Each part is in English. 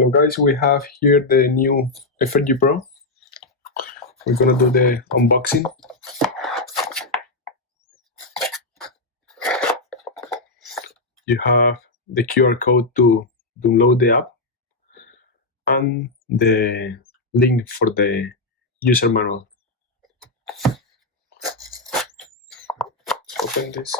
Hello guys, we have here the new Efergy Pro. We're gonna do the unboxing. You have the QR code to download the app and the link for the user manual. Let's open this.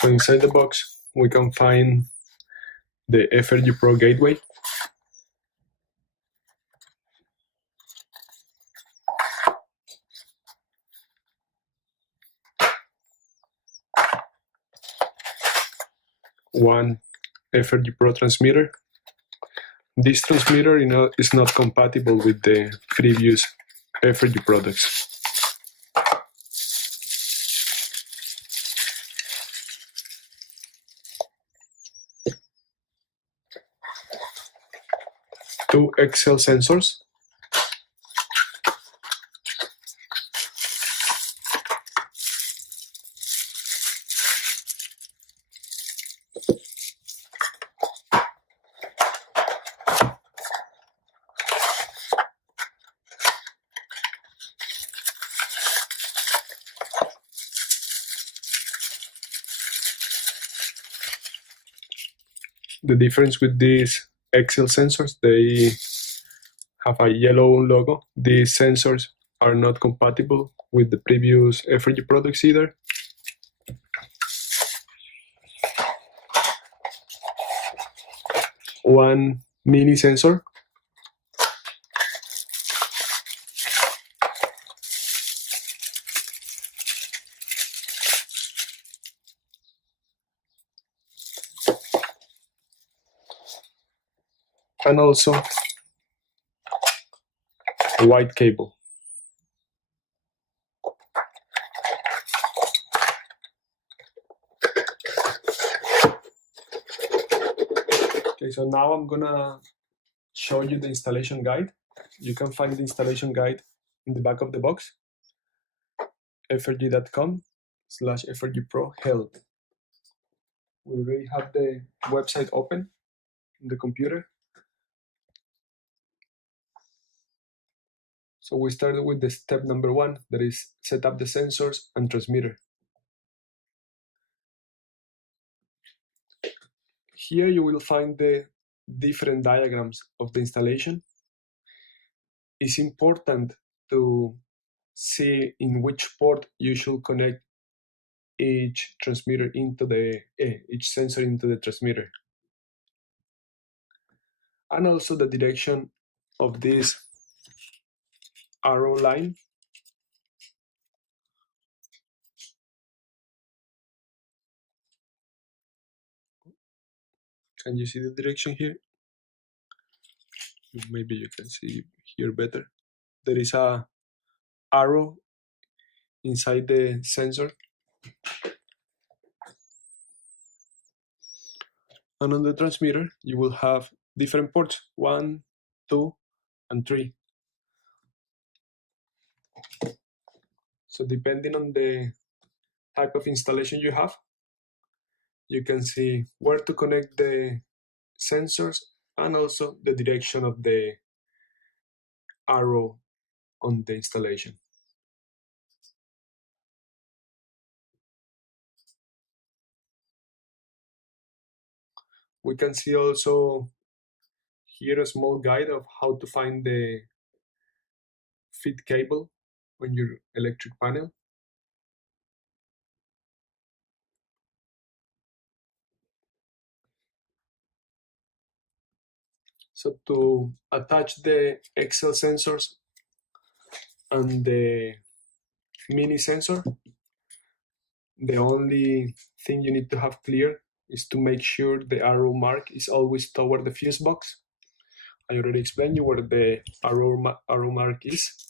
So inside the box we can find the Efergy Pro gateway, one Efergy Pro transmitter. This transmitter is not compatible with the previous Efergy products. Two XL sensors, the difference with these XL sensors, they have a yellow logo. These sensors are not compatible with the previous Efergy products either. One mini sensor, and also a white cable. Okay, so now I'm gonna show you the installation guide. You can find the installation guide in the back of the box, efergy.com/efergyprohelp. We already have the website open on the computer. So we started with the step number 1, that is set up the sensors and transmitter. Here you will find the different diagrams of the installation. It's important to see in which port you should connect each transmitter into each sensor into the transmitter, and also the direction of this arrow line. Can you see the direction here? Maybe you can see here better. There is a arrow inside the sensor, and on the transmitter you will have different ports, 1, 2, and 3. So depending on the type of installation you have, you can see where to connect the sensors and also the direction of the arrow on the installation. We can see also here a small guide of how to find the feed cable on your electric panel. So to attach the XL sensors and the mini sensor, the only thing you need to have clear is to make sure the arrow mark is always toward the fuse box. I already explained you where the arrow mark is.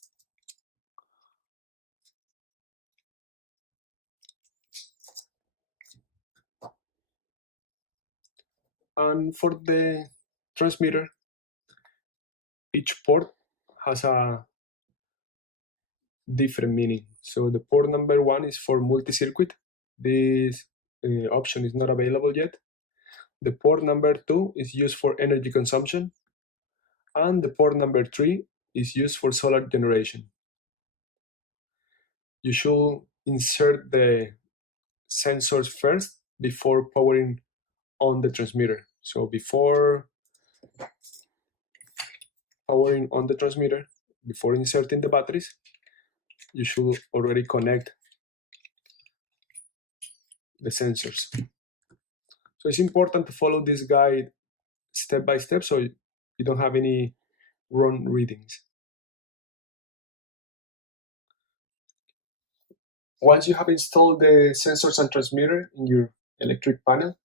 And for the transmitter, each port has a different meaning. So the port number 1 is for multi-circuit. This option is not available yet. The port number 2 is used for energy consumption, and the port number 3 is used for solar generation. You should insert the sensors first before powering on the transmitter. So before powering on the transmitter, before inserting the batteries, you should already connect the sensors. So it's important to follow this guide step by step so you don't have any wrong readings. Once you have installed the sensors and transmitter in your electric panel,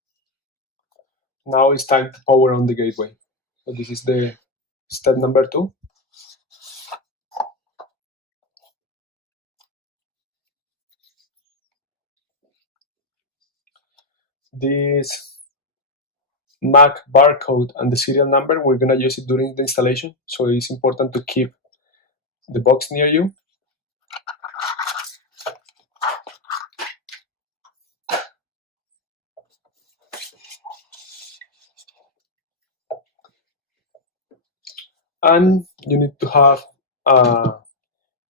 now it's time to power on the gateway. So this is the step number 2. This MAC barcode and the serial number, we're going to use it during the installation, so it's important to keep the box near you. And you need to have a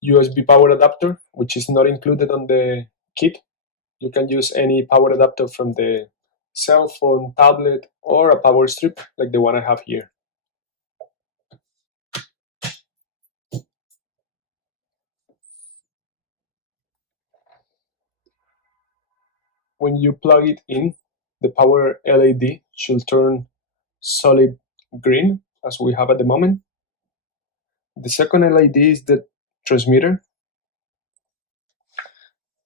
USB power adapter, which is not included on the kit. You can use any power adapter from the cell phone, tablet, or a power strip like the one I have here. When you plug it in, the power LED should turn solid green, as we have at the moment. The second LED is the transmitter.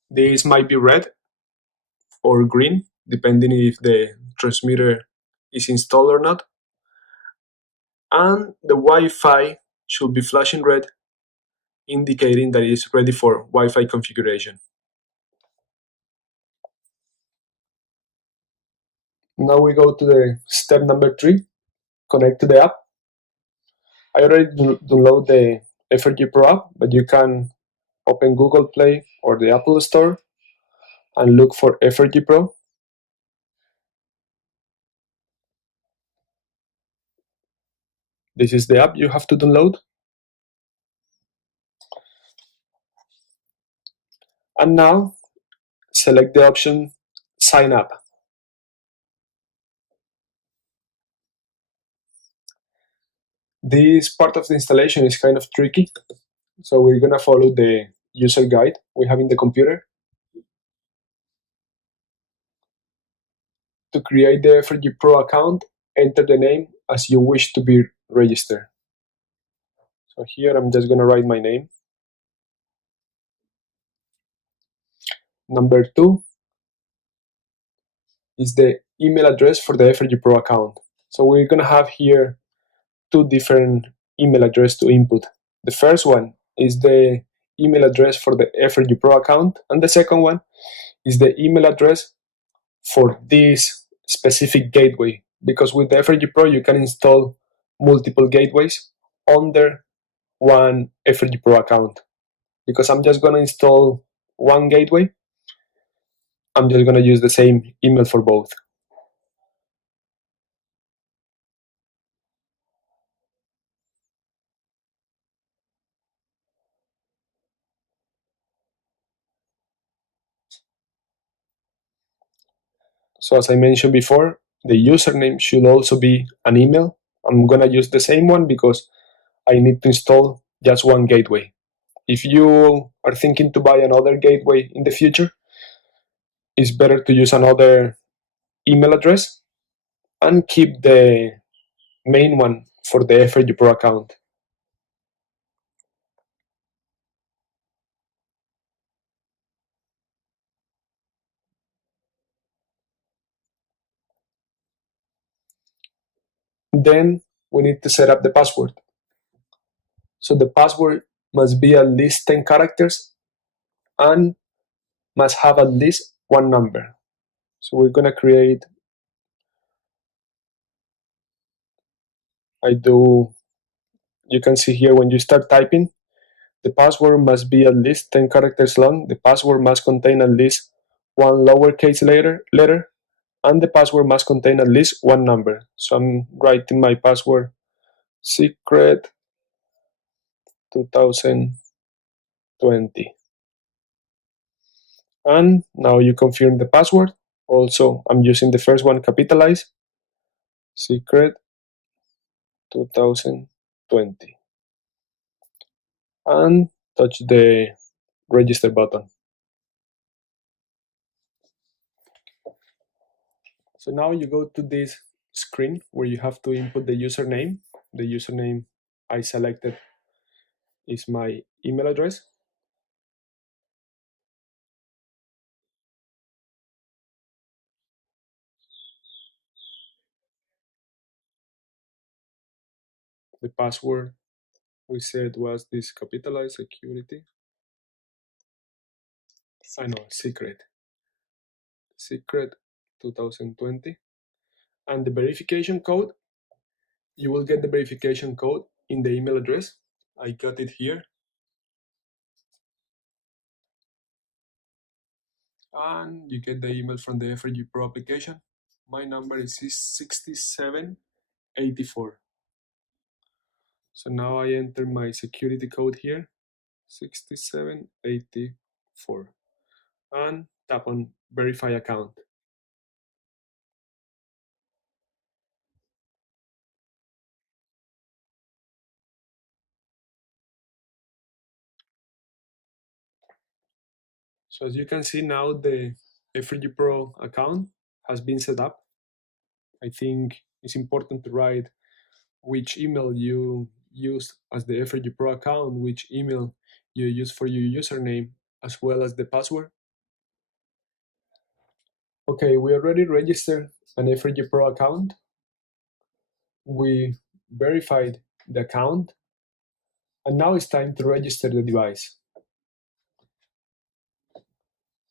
This might be red or green, depending if the transmitter is installed or not. And the Wi-Fi should be flashing red, indicating that it is ready for Wi-Fi configuration. Now we go to the step number 3, connect to the app. I already download the Efergy Pro app, but you can open Google Play or the Apple Store and look for Efergy Pro. This is the app you have to download. And now select the option Sign Up. This part of the installation is kind of tricky, so we're going to follow the user guide we have in the computer. To create the Efergy Pro account, enter the name as you wish to be registered. So here I'm just going to write my name. Number 2 is the email address for the Efergy Pro account. So we're going to have here 2 different email addresses to input. The first one is the email address for the Efergy Pro account, and the second one is the email address for this specific gateway, because with the Efergy Pro you can install multiple gateways under one Efergy Pro account. Because I'm just going to install one gateway, I'm just going to use the same email for both. So as I mentioned before, the username should also be an email. I'm going to use the same one because I need to install just one gateway. If you are thinking to buy another gateway in the future, it's better to use another email address and keep the main one for the Efergy Pro account. Then we need to set up the password. So the password must be at least 10 characters and must have at least one number. So we're going to create, you can see here when you start typing, the password must be at least 10 characters long. The password must contain at least one lowercase letter, and the password must contain at least one number. So I'm writing my password secret 2020. And now you confirm the password. Also, I'm using the first one capitalized, secret 2020. And touch the register button. So now you go to this screen where you have to input the username. The username I selected is my email address. The password we said was this capitalized security. I know, secret 2020. And the verification code, you will get the verification code in the email address. I got it here. And you get the email from the Efergy Pro application. My number is 6784. So now I enter my security code here, 6784, and tap on verify account. So as you can see now, the Efergy Pro account has been set up. I think it's important to write which email you used as the Efergy Pro account, which email you use for your username, as well as the password. Okay, we already registered an Efergy Pro account. We verified the account, and now it's time to register the device.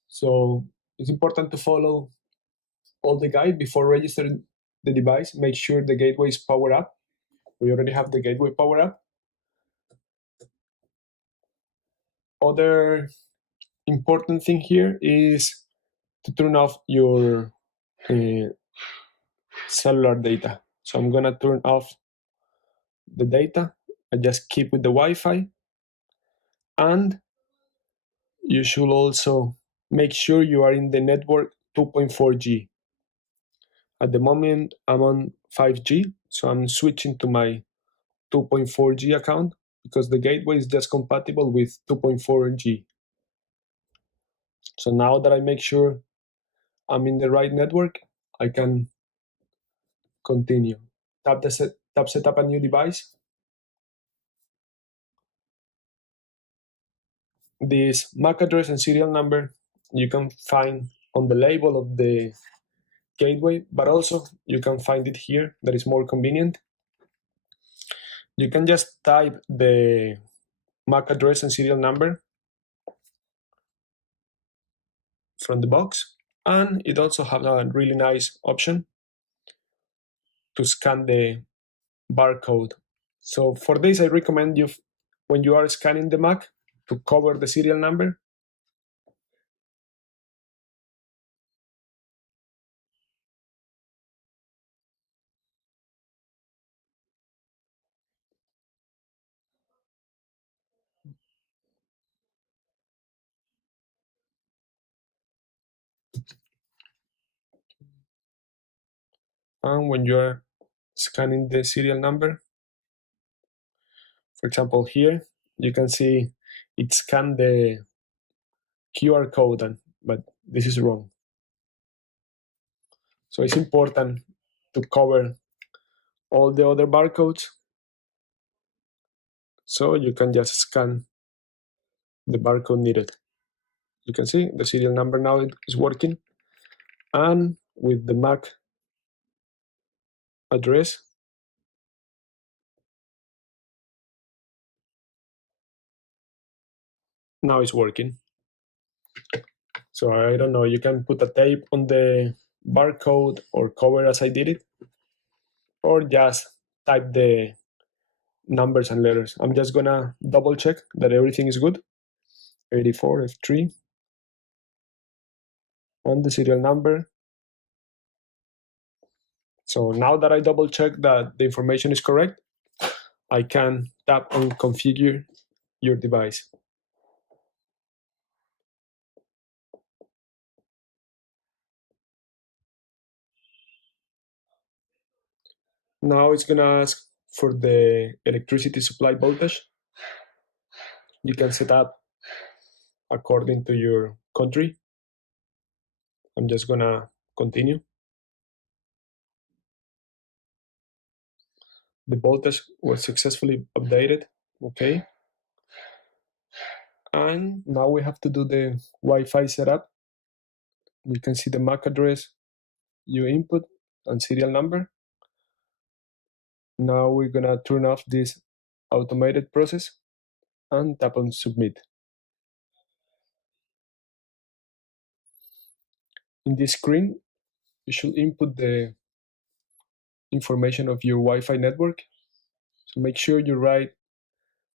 So it's important to follow all the guide before registering the device. Make sure the gateway is powered up. We already have the gateway powered up. Other important thing here is to turn off your cellular data. So I'm gonna turn off the data. I just keep with the Wi-Fi, and you should also make sure you are in the network 2.4G. At the moment, I'm on 5G, so I'm switching to my 2.4G account because the gateway is just compatible with 2.4G. So now that I make sure I'm in the right network, I can continue. Tap set up a new device. This MAC address and serial number you can find on the label of the gateway, but also you can find it here. That is more convenient. You can just type the MAC address and serial number from the box, and it also has a really nice option to scan the barcode. So for this, I recommend you, when you are scanning the MAC, to cover the serial number. And when you are scanning the serial number, for example, here, you can see it scanned the QR code, but this is wrong. So it's important to cover all the other barcodes, so you can just scan the barcode needed. You can see the serial number now is working, and with the MAC address, now it's working. So I don't know, you can put a tape on the barcode or cover as I did it, or just type the numbers and letters. I'm just gonna double check that everything is good. 84 F3 and the serial number. So now that I double check that the information is correct, I can tap on configure your device. Now it's gonna ask for the electricity supply voltage. You can set up according to your country. I'm just gonna continue. The voltage was successfully updated. Okay. And now we have to do the Wi-Fi setup. You can see the MAC address you input and serial number. Now we're gonna turn off this automated process and tap on submit. In this screen, you should input the information of your Wi-Fi network. So make sure you write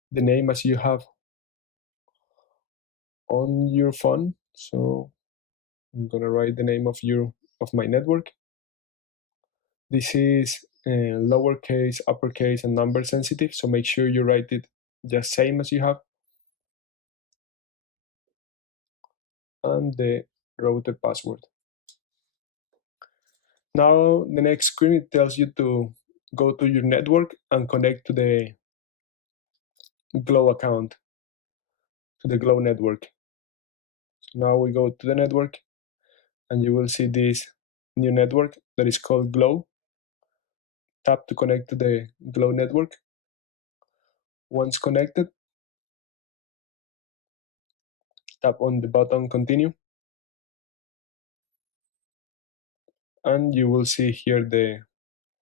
the name as you have on your phone. So I'm gonna write the name of my network. This is lowercase, uppercase, and number sensitive. So make sure you write it just same as you have. And the router password. Now the next screen, it tells you to go to your network and connect to the Glow account, to the Glow network. So now we go to the network and you will see this new network that is called Glow. Tap to connect to the Glow network. Once connected, tap on the button continue. And you will see here the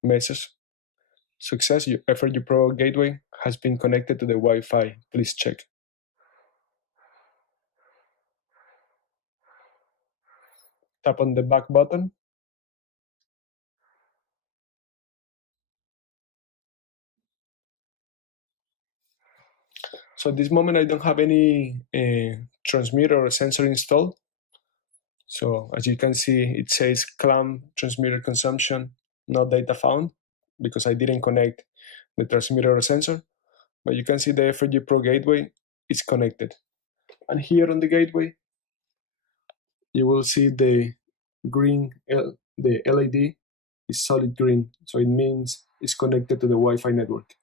message. Success, your Efergy Pro gateway has been connected to the Wi-Fi. Please check. Tap on the back button. So at this moment, I don't have any transmitter or sensor installed. So as you can see, it says clamp transmitter consumption, not data found, because I didn't connect the transmitter or sensor. But you can see the Efergy Pro gateway is connected. And here on the gateway, you will see the green, the LED is solid green. So it means it's connected to the Wi-Fi network.